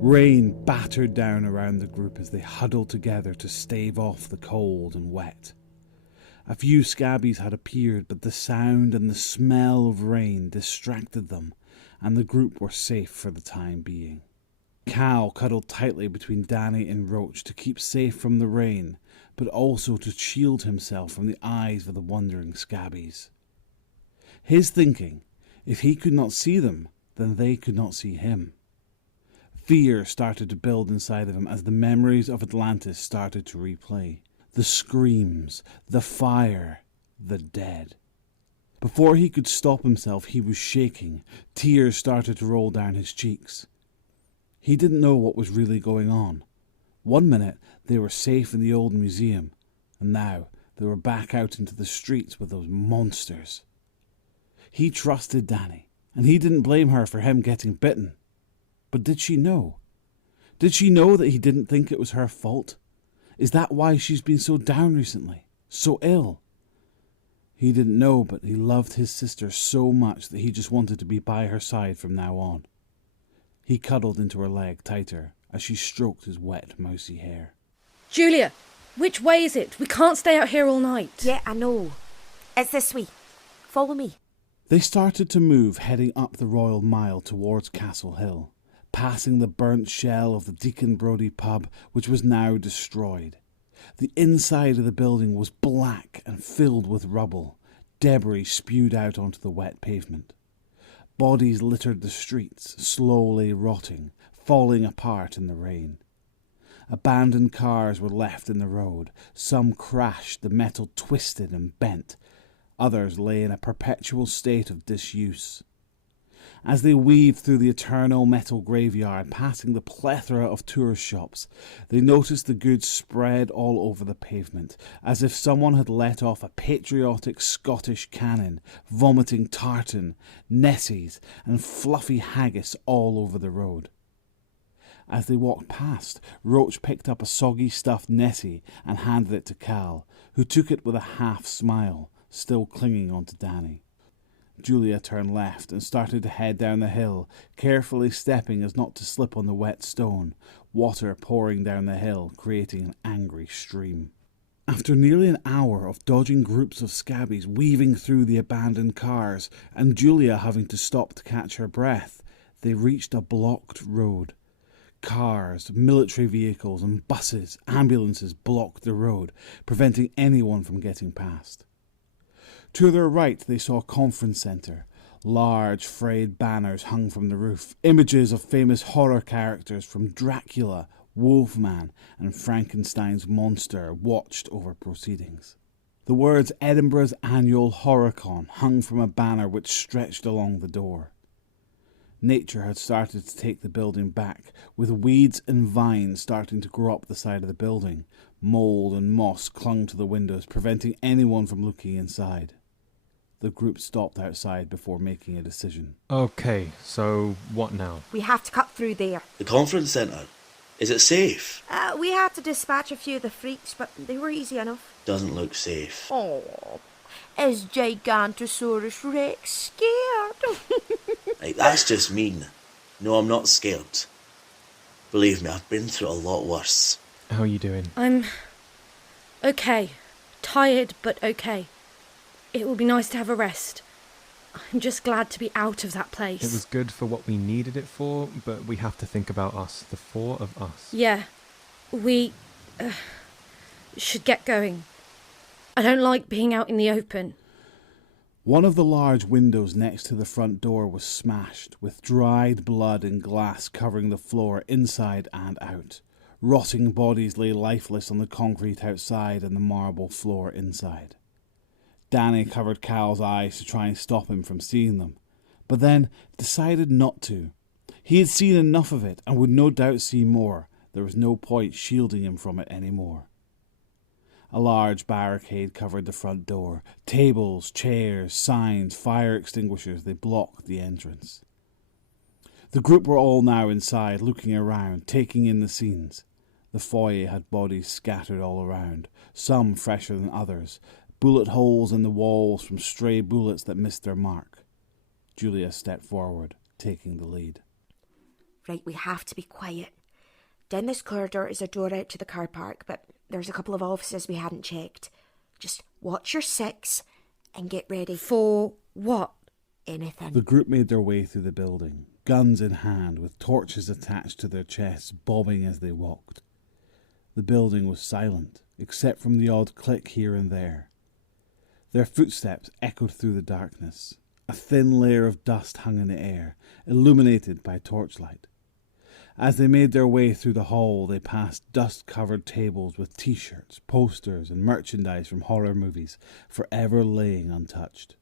Rain battered down around the group as they huddled together to stave off the cold and wet. A few scabbies had appeared, but the sound and the smell of rain distracted them, and the group were safe for the time being. Cal cuddled tightly between Danny and Roach to keep safe from the rain, but also to shield himself from the eyes of the wandering scabbies. His thinking, if he could not see them, then they could not see him. Fear started to build inside of him as the memories of Atlantis started to replay. The screams, the fire, the dead. Before he could stop himself, he was shaking. Tears started to roll down his cheeks. He didn't know what was really going on. One minute they were safe in the old museum, and now they were back out into the streets with those monsters. He trusted Danny, and he didn't blame her for him getting bitten. But did she know? Did she know that he didn't think it was her fault? Is that why she's been so down recently? So ill? He didn't know, but he loved his sister so much that he just wanted to be by her side from now on. He cuddled into her leg tighter as she stroked his wet, mousy hair. Julia, which way is it? We can't stay out here all night. Yeah, I know. It's this way. Follow me. They started to move, heading up the Royal Mile towards Castle Hill, passing the burnt shell of the Deacon Brodie pub, which was now destroyed. The inside of the building was black and filled with rubble. Debris spewed out onto the wet pavement. Bodies littered the streets, slowly rotting, falling apart in the rain. Abandoned cars were left in the road. Some crashed, the metal twisted and bent. Others lay in a perpetual state of disuse. As they weaved through the eternal metal graveyard, passing the plethora of tourist shops, they noticed the goods spread all over the pavement, as if someone had let off a patriotic Scottish cannon, vomiting tartan, Nessies, and fluffy haggis all over the road. As they walked past, Roach picked up a soggy stuffed Nessie and handed it to Cal, who took it with a half smile, still clinging onto Danny. Julia turned left and started to head down the hill, carefully stepping as not to slip on the wet stone, water pouring down the hill, creating an angry stream. After nearly an hour of dodging groups of scabbies weaving through the abandoned cars, and Julia having to stop to catch her breath, they reached a blocked road. Cars, military vehicles and buses, ambulances blocked the road, preventing anyone from getting past. To their right they saw a conference centre. Large frayed banners hung from the roof. Images of famous horror characters from Dracula, Wolfman and Frankenstein's monster watched over proceedings. The words Edinburgh's annual HorrorCon hung from a banner which stretched along the door. Nature had started to take the building back, with weeds and vines starting to grow up the side of the building. Mould and moss clung to the windows, preventing anyone from looking inside. The group stopped outside before making a decision. Okay, so what now? We have to cut through there. The conference centre? Is it safe? We had to dispatch a few of the freaks, but they were easy enough. Doesn't look safe. Oh, is Gigantosaurus Rex scared? Like, that's just mean. No, I'm not scared. Believe me, I've been through a lot worse. How are you doing? I'm okay. Tired, but okay. It will be nice to have a rest. I'm just glad to be out of that place. It was good for what we needed it for, but we have to think about us, the four of us. Yeah, we should get going. I don't like being out in the open. One of the large windows next to the front door was smashed, with dried blood and glass covering the floor inside and out. Rotting bodies lay lifeless on the concrete outside and the marble floor inside. Danny covered Cal's eyes to try and stop him from seeing them, but then decided not to. He had seen enough of it and would no doubt see more. There was no point shielding him from it anymore. A large barricade covered the front door. Tables, chairs, signs, fire extinguishers, they blocked the entrance. The group were all now inside, looking around, taking in the scenes. The foyer had bodies scattered all around, some fresher than others, bullet holes in the walls from stray bullets that missed their mark. Julia stepped forward, taking the lead. Right, we have to be quiet. Down this corridor is a door out to the car park, but there's a couple of offices we hadn't checked. Just watch your six and get ready. For what? Anything. The group made their way through the building, guns in hand, with torches attached to their chests, bobbing as they walked. The building was silent, except from the odd click here and there. Their footsteps echoed through the darkness. A thin layer of dust hung in the air, illuminated by torchlight. As they made their way through the hall, they passed dust-covered tables with T-shirts, posters, and merchandise from horror movies, forever laying untouched.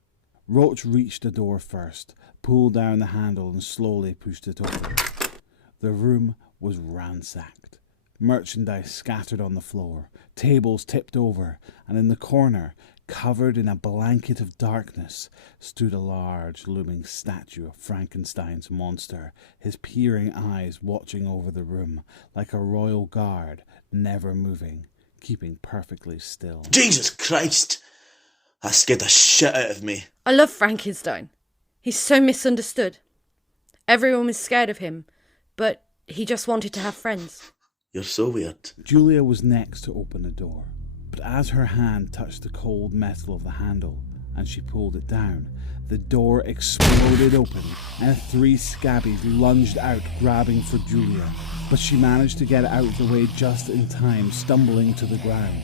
Roach reached the door first, pulled down the handle, and slowly pushed it open. The room was ransacked. Merchandise scattered on the floor, tables tipped over, and in the corner, covered in a blanket of darkness, stood a large, looming statue of Frankenstein's monster, his peering eyes watching over the room, like a royal guard, never moving, keeping perfectly still. Jesus Christ! That scared the shit out of me. I love Frankenstein. He's so misunderstood. Everyone was scared of him, but he just wanted to have friends. You're so weird. Julia was next to open the door, but as her hand touched the cold metal of the handle and she pulled it down, the door exploded open and 3 scabbies lunged out, grabbing for Julia, but she managed to get out of the way just in time, stumbling to the ground.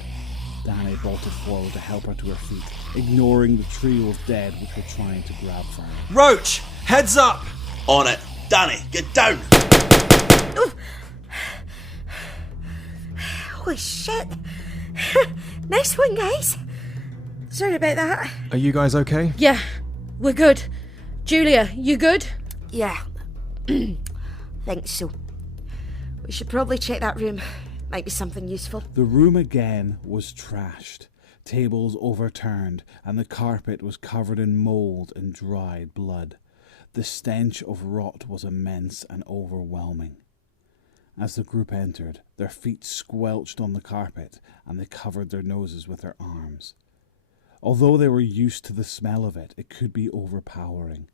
Danny bolted forward to help her to her feet, ignoring the trio of dead which were trying to grab for her. Roach! Heads up! On it. Danny, get down! Holy shit. Nice one, guys. Sorry about that. Are you guys okay? Yeah, we're good. Julia, you good? Yeah. Think so. We should probably check that room. Might be something useful. The room again was trashed, tables overturned, and the carpet was covered in mould and dried blood. The stench of rot was immense and overwhelming. As the group entered, their feet squelched on the carpet, and they covered their noses with their arms. Although they were used to the smell of it, it could be overpowering.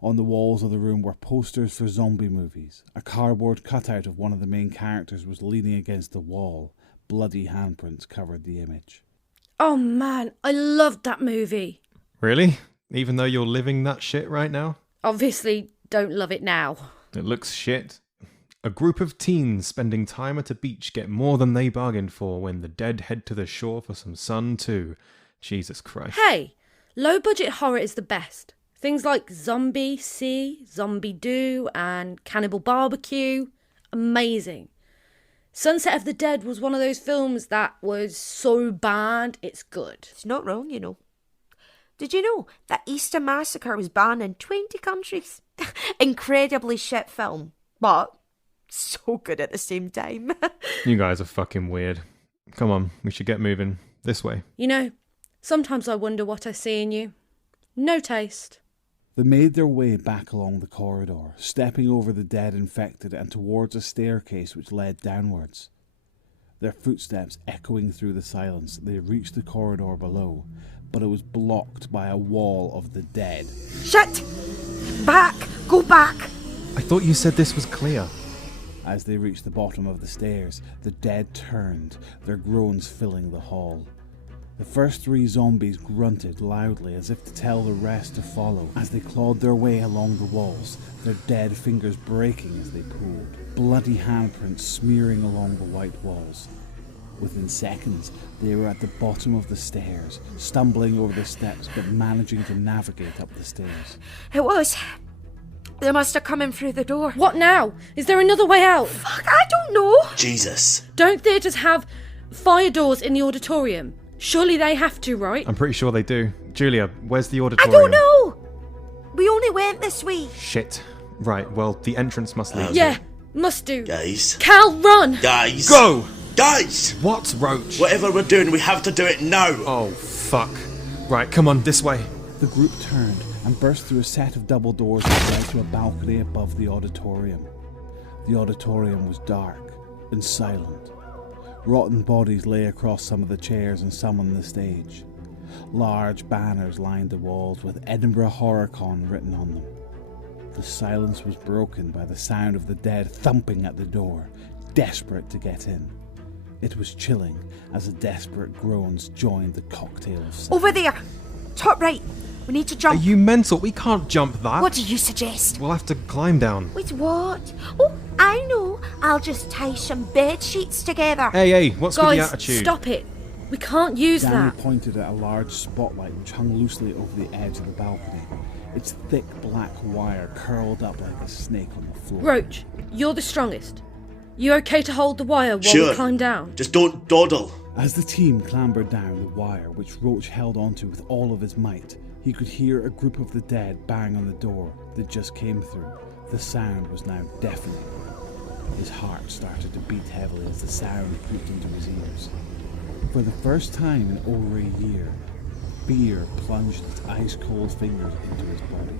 On the walls of the room were posters for zombie movies. A cardboard cutout of one of the main characters was leaning against the wall. Bloody handprints covered the image. Oh man, I loved that movie. Really? Even though you're living that shit right now? Obviously, don't love it now. It looks shit. A group of teens spending time at a beach get more than they bargained for when the dead head to the shore for some sun too. Jesus Christ. Hey, low-budget horror is the best. Things like Zombie Sea, Zombie Do, and Cannibal Barbecue. Amazing. Sunset of the Dead was one of those films that was so bad, it's good. It's not wrong, you know. Did you know that Easter Massacre was banned in 20 countries? Incredibly shit film, but so good at the same time. You guys are fucking weird. Come on, we should get moving. This way. You know, sometimes I wonder what I see in you. No taste. They made their way back along the corridor, stepping over the dead infected and towards a staircase which led downwards. Their footsteps echoing through the silence, they reached the corridor below, but it was blocked by a wall of the dead. Shit! Back! Go back! I thought you said this was clear. As they reached the bottom of the stairs, the dead turned, their groans filling the hall. The first 3 zombies grunted loudly as if to tell the rest to follow as they clawed their way along the walls, their dead fingers breaking as they pulled, bloody handprints smearing along the white walls. Within seconds, they were at the bottom of the stairs, stumbling over the steps but managing to navigate up the stairs. It was. They must have come in through the door. What now? Is there another way out? Fuck, I don't know. Jesus. Don't theatres have fire doors in the auditorium? Surely they have to, right? I'm pretty sure they do. Julia, where's the I auditorium? don't know. We only went this way. Shit. Right, well, the entrance must lead. Yeah, must do. Guys. Cal, run! Guys. Go! Guys! What, Roach? Whatever we're doing, we have to do it now. Oh, fuck. Right, come on, this way. The group turned and burst through a set of double doors that led to a balcony above the auditorium. The auditorium was dark and silent. Rotten bodies lay across some of the chairs and some on the stage. Large banners lined the walls with Edinburgh HorrorCon written on them. The silence was broken by the sound of the dead thumping at the door, desperate to get in. It was chilling as the desperate groans joined the cocktail of sound. Over there! Top right! We need to jump. Are you mental? We can't jump that. What do you suggest? We'll have to climb down. Wait, what? Oh, I know. I'll just tie some bed sheets together. Hey, what's with the Guys, attitude? stop it. We can't use Danny that. pointed at a large spotlight which hung loosely over the edge of the balcony. Its thick black wire curled up like a snake on the floor. Roach, you're the strongest. You okay to hold the wire while Sure. we climb down? Just don't dawdle. As the team clambered down the wire, which Roach held onto with all of his might, he could hear a group of the dead bang on the door that just came through. The sound was now deafening. His heart started to beat heavily as the sound creeped into his ears. For the first time in over a year, fear plunged its ice-cold fingers into his body.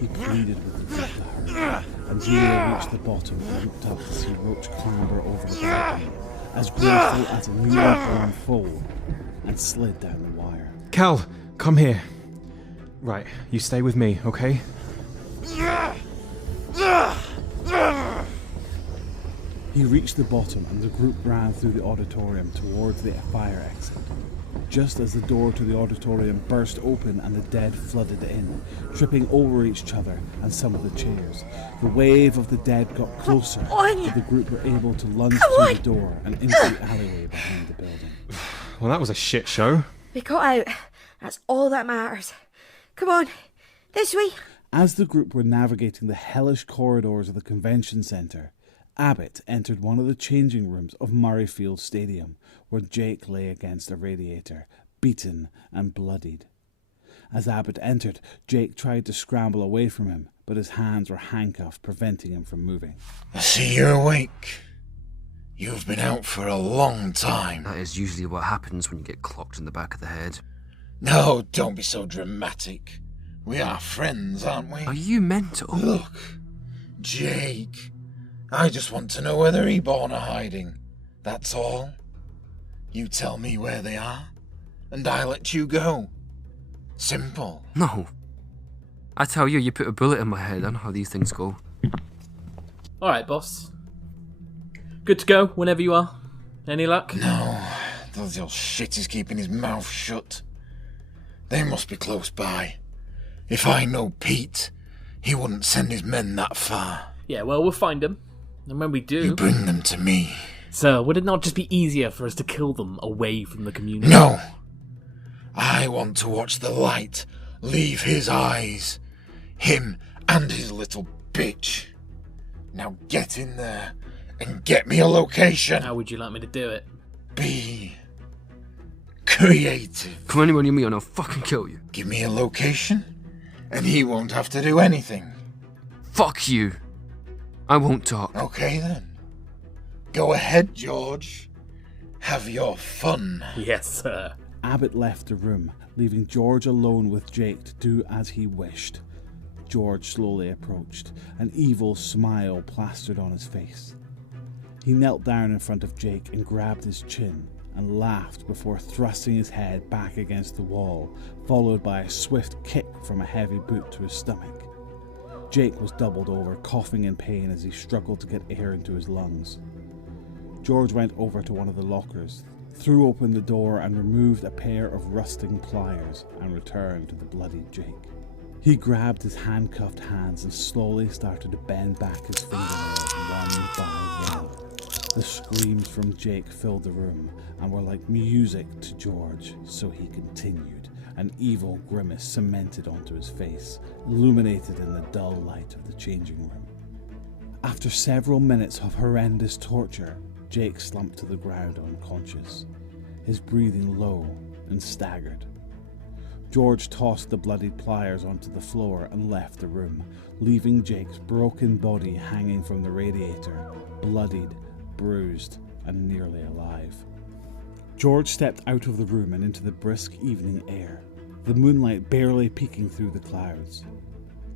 He pleaded with the group to hurry, and Zero reached the bottom and looked up to see Roach clamber over the balcony, as graceful as a newly born foal, and slid down the wire. Cal, come here. Right, you stay with me, okay? He reached the bottom and the group ran through the auditorium towards the fire exit. Just as the door to the auditorium burst open and the dead flooded in, tripping over each other and some of the chairs, the wave of the dead got closer, but the group were able to lunge through the door and into the alleyway behind the building. Well, that was a shit show. We got out. That's all that matters. Come on, this way. As the group were navigating the hellish corridors of the convention centre, Abbott entered one of the changing rooms of Murrayfield Stadium, where Jake lay against a radiator, beaten and bloodied. As Abbott entered, Jake tried to scramble away from him, but his hands were handcuffed, preventing him from moving. I see you're awake. You've been out for a long time. That is usually what happens when you get clocked in the back of the head. No, don't be so dramatic. We are friends, aren't we? Are you mental? Look, Jake. I just want to know where the Reborn are hiding. That's all. You tell me where they are, and I let you go. Simple. No. I tell you, you put a bullet in my head. I know how these things go. Alright, boss. Good to go whenever you are. Any luck? No, those little shit is keeping his mouth shut. They must be close by. If I know Pete, he wouldn't send his men that far. Yeah, well, we'll find them. And when we do... You bring them to me. So, would it not just be easier for us to kill them away from the community? No! I want to watch the light leave his eyes. Him and his little bitch. Now get in there and get me a location. How would you like me to do it? Be creative. Come anywhere near me and I'll fucking kill you. Give me a location, and he won't have to do anything. Fuck you. I won't talk. Okay then. Go ahead, George. Have your fun. Yes, sir. Abbott left the room, leaving George alone with Jake to do as he wished. George slowly approached, an evil smile plastered on his face. He knelt down in front of Jake and grabbed his chin and laughed before thrusting his head back against the wall, followed by a swift kick from a heavy boot to his stomach. Jake was doubled over, coughing in pain as he struggled to get air into his lungs. George went over to one of the lockers, threw open the door and removed a pair of rusting pliers and returned to the bloodied Jake. He grabbed his handcuffed hands and slowly started to bend back his fingernails one by one. The screams from Jake filled the room and were like music to George, so he continued, an evil grimace cemented onto his face, illuminated in the dull light of the changing room. After several minutes of horrendous torture, Jake slumped to the ground unconscious, his breathing low and staggered. George tossed the bloodied pliers onto the floor and left the room, leaving Jake's broken body hanging from the radiator, bloodied, bruised, and nearly alive. George stepped out of the room and into the brisk evening air, the moonlight barely peeking through the clouds.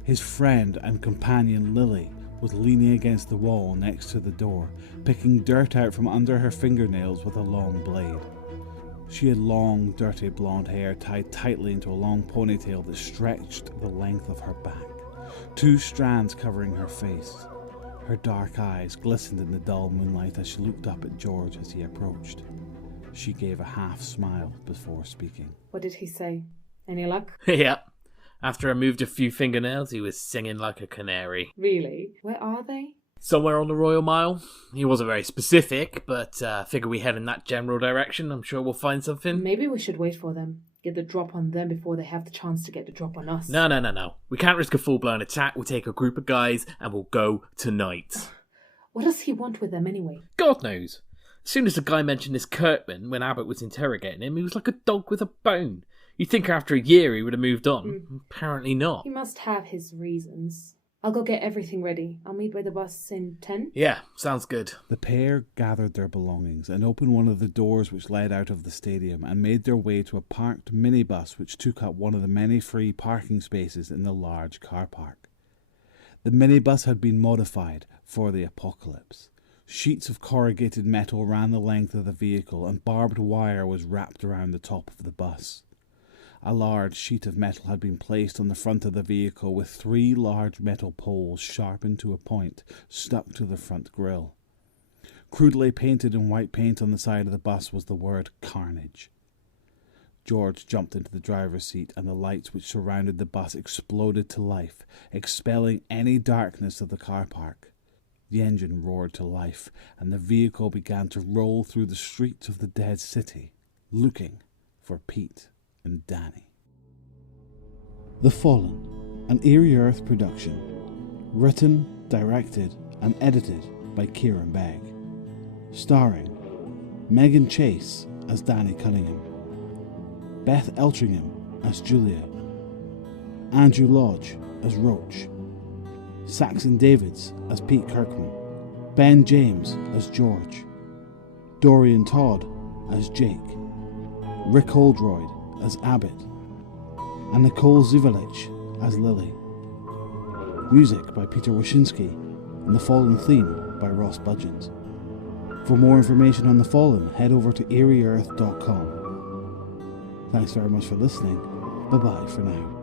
His friend and companion Lily was leaning against the wall next to the door, picking dirt out from under her fingernails with a long blade. She had long, dirty blonde hair tied tightly into a long ponytail that stretched the length of her back. 2 strands covering her face. Her dark eyes glistened in the dull moonlight as she looked up at George as he approached. She gave a half smile before speaking. What did he say? Any luck? Yeah. After I moved a few fingernails, he was singing like a canary. Really? Where are they? Somewhere on the Royal Mile. He wasn't very specific, but figure we head in that general direction. I'm sure we'll find something. Maybe we should wait for them. Get the drop on them before they have the chance to get the drop on us. No. We can't risk a full-blown attack. We'll take a group of guys and we'll go tonight. What does he want with them anyway? God knows. As soon as the guy mentioned this Kirkman, when Abbott was interrogating him, he was like a dog with a bone. You'd think after a year he would have moved on. Apparently not. He must have his reasons. I'll go get everything ready. I'll meet by the bus in 10. Yeah, sounds good. The pair gathered their belongings and opened one of the doors which led out of the stadium and made their way to a parked minibus which took up one of the many free parking spaces in the large car park. The minibus had been modified for the apocalypse. Sheets of corrugated metal ran the length of the vehicle and barbed wire was wrapped around the top of the bus. A large sheet of metal had been placed on the front of the vehicle with 3 large metal poles sharpened to a point stuck to the front grille. Crudely painted in white paint on the side of the bus was the word Carnage. George jumped into the driver's seat and the lights which surrounded the bus exploded to life, expelling any darkness of the car park. The engine roared to life and the vehicle began to roll through the streets of the dead city, looking for Pete and Danny. The Fallen, an Eerie Earth production. Written, directed, and edited by Kieran Begg. Starring Megan Chase as Danny Cunningham, Beth Eltringham as Julia, Andrew Lodge as Roach, Saxon Davids as Pete Kirkman, Ben James as George, Dorian Todd as Jake, Rick Oldroyd as Abbott, and Nicole Zivalich as Lily. Music by Peter Wyszynski, and the Fallen theme by Ross Budgeons. For more information on The Fallen, head over to eerieearth.com. Thanks very much for listening. Bye-bye for now.